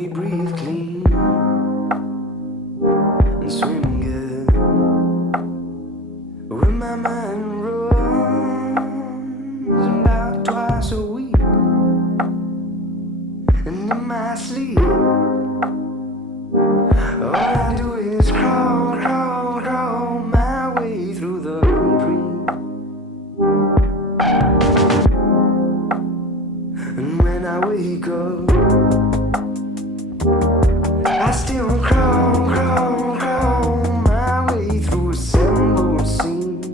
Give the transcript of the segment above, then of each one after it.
me breathe clean and swim good. When my mind runs about twice a week, and in my sleep, all I do is crawl, crawl, crawl my way through the dream. And when I wake up, I still crawl, crawl, crawl my way through assembled scenes.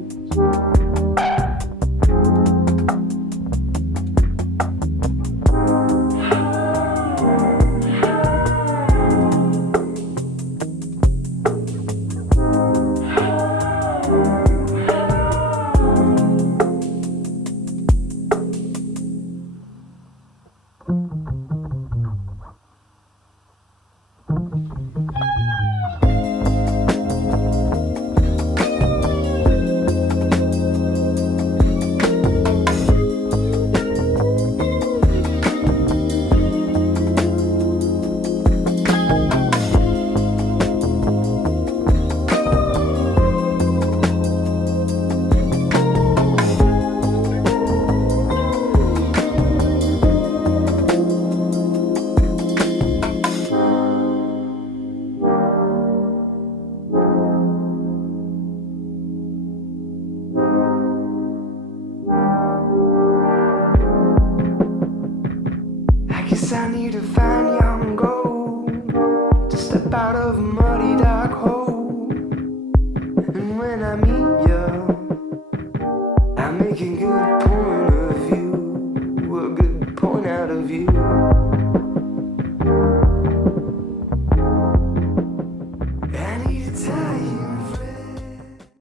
Guess I need to find young gold to step out of a muddy dark hole. And when I meet you, I make a good point of view, a good point out of you. I need to tell